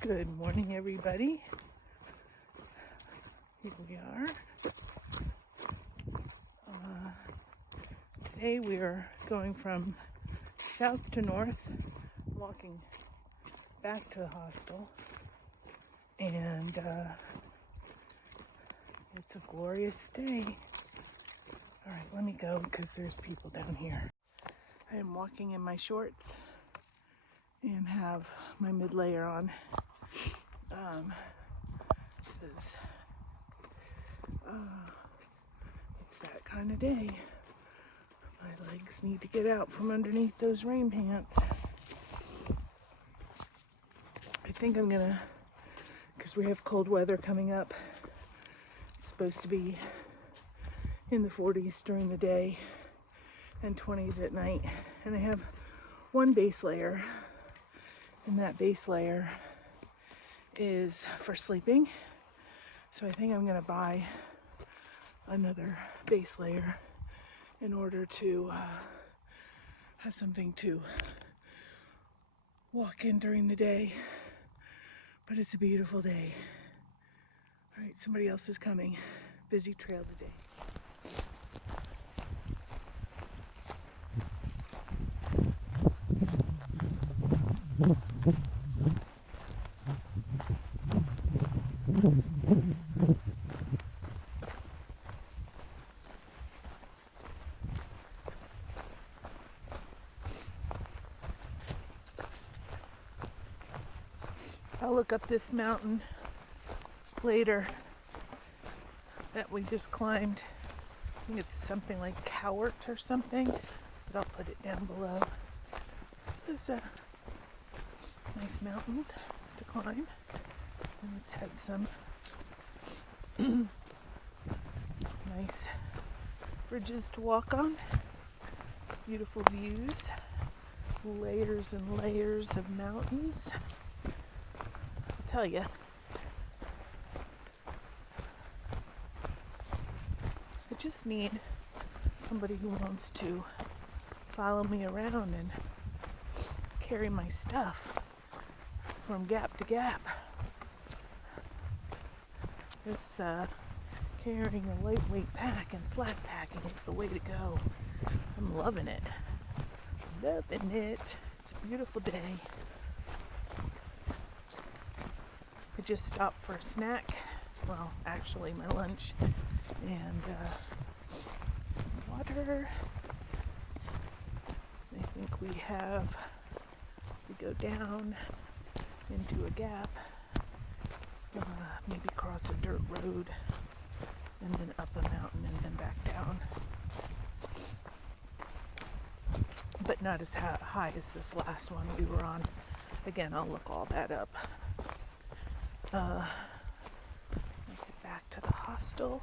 Good morning, everybody. Here we are. Today we are going from south to north, walking back to the hostel, and it's a glorious day. All right, let me go because there's people down here. I am walking in my shorts and have my mid-layer on. Because it's that kind of day. My legs need to get out from underneath those rain pants. I think I'm gonna, because we have cold weather coming up. It's supposed to be in the 40s during the day and 20s at night. And I have one base layer, and that base layer is for sleeping. So I think I'm gonna buy another base layer in order to have something to walk in during the day. But it's a beautiful day. All right, somebody else is coming. Busy trail today. I'll look up this mountain later that we just climbed. I think it's something like Cowart or something, but I'll put it down below. It's a nice mountain to climb, and it's had some nice bridges to walk on, beautiful views, layers and layers of mountains. Tell you, I just need somebody who wants to follow me around and carry my stuff from gap to gap. It's carrying a lightweight pack and slack packing is the way to go. I'm loving it. Loving it. It's a beautiful day. I just stopped for a snack, well, actually my lunch, and some water. I think we go down into a gap, maybe cross a dirt road, and then up a mountain and then back down. But not as high as this last one we were on. Again, I'll look all that up. Get back to the hostel.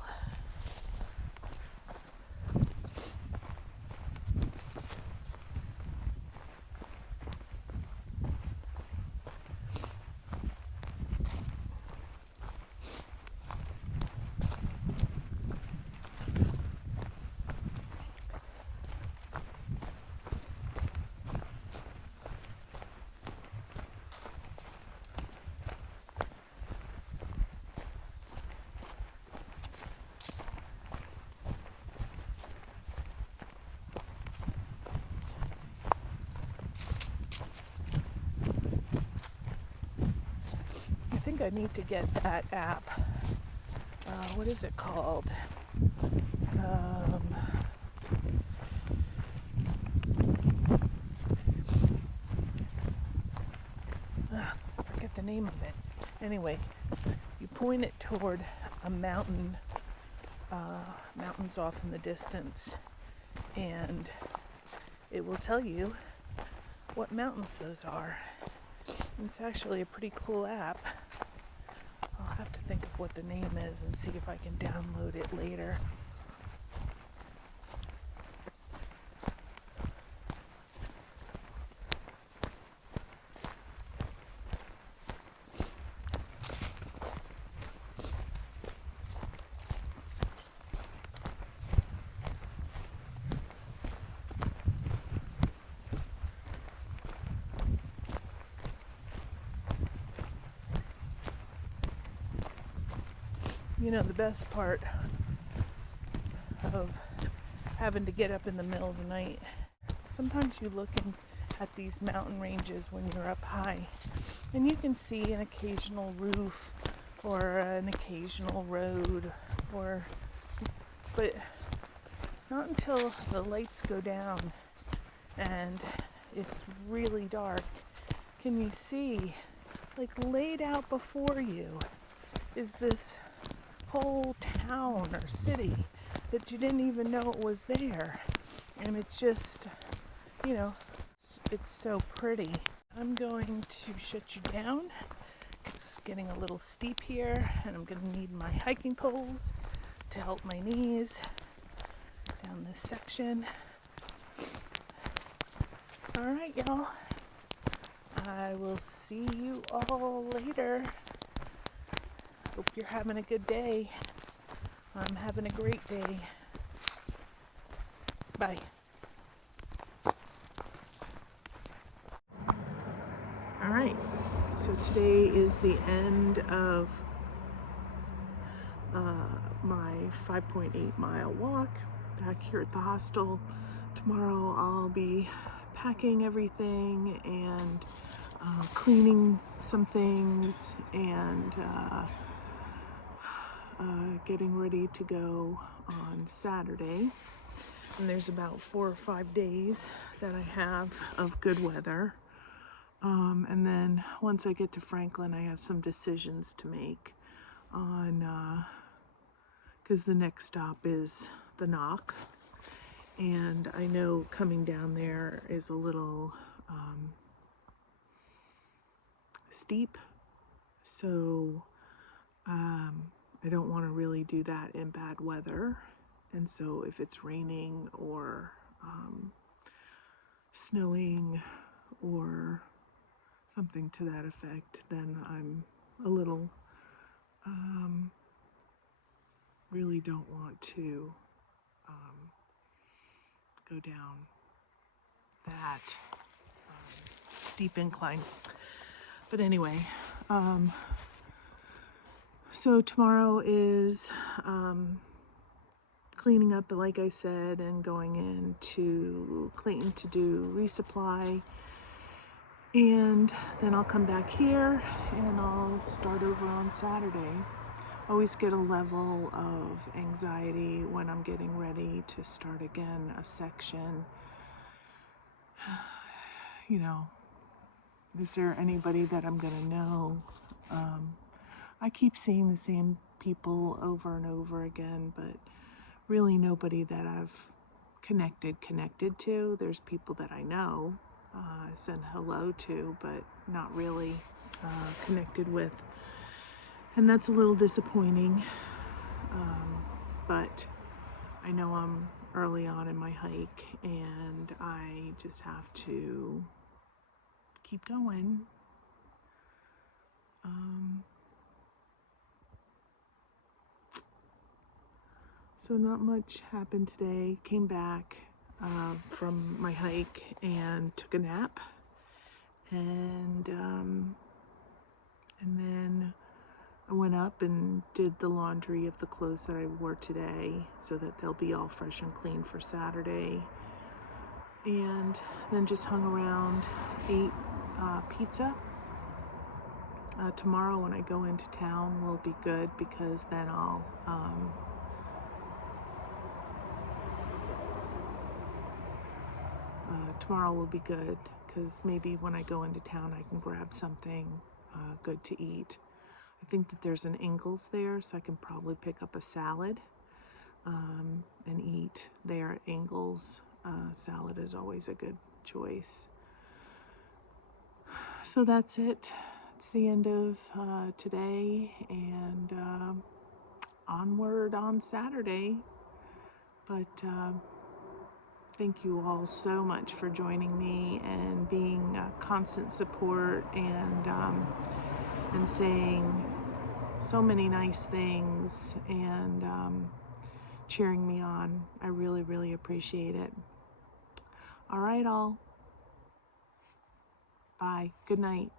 I think I need to get that app. What is it called? I forget the name of it. Anyway, you point it toward a mountain, mountains off in the distance, and it will tell you what mountains those are. It's actually a pretty cool app. I'll have to think of what the name is and see if I can download it later. you know, the best part of having to get up in the middle of the night, sometimes you look at these mountain ranges when you're up high, and you can see an occasional roof or an occasional road, but not until the lights go down and it's really dark can you see, like, laid out before you is this whole town or city that you didn't even know it was there. And it's just, you know, it's so pretty. I'm going to shut you down. It's getting a little steep here, and I'm going to need my hiking poles to help my knees down this section. All right, y'all. I will see you all later. Hope you're having a good day. I'm having a great day. Bye. All right, so today is the end of my 5.8 mile walk back here at the hostel. Tomorrow I'll be packing everything and cleaning some things and getting ready to go on Saturday. And there's about 4 or 5 days that I have of good weather. And then once I get to Franklin, I have some decisions to make on, because the next stop is the Knock. And I know coming down there is a little steep, so I don't want to really do that in bad weather. And so if it's raining or snowing or something to that effect, then I'm a little, really don't want to go down that steep incline. But anyway, so tomorrow is cleaning up, like I said, and going into Clayton to do resupply. And then I'll come back here and I'll start over on Saturday. Always get a level of anxiety when I'm getting ready to start again a section. You know, is there anybody that I'm gonna know? I keep seeing the same people over and over again, but really nobody that I've connected to. There's people that I know, I send hello to, but not really connected with. And that's a little disappointing, but I know I'm early on in my hike and I just have to keep going. So not much happened today. Came back from my hike and took a nap, and then I went up and did the laundry of the clothes that I wore today so that they'll be all fresh and clean for Saturday. And then just hung around, ate pizza. Tomorrow when I go into town will be good, because then I'll tomorrow will be good because maybe when I go into town I can grab something good to eat. I think that there's an Ingles there, so I can probably pick up a salad and eat there at Ingles. Salad is always a good choice. So that's it. It's the end of today, and onward on Saturday. But thank you all so much for joining me and being constant support and saying so many nice things and cheering me on. I really, really appreciate it. All right, all. Bye. Good night.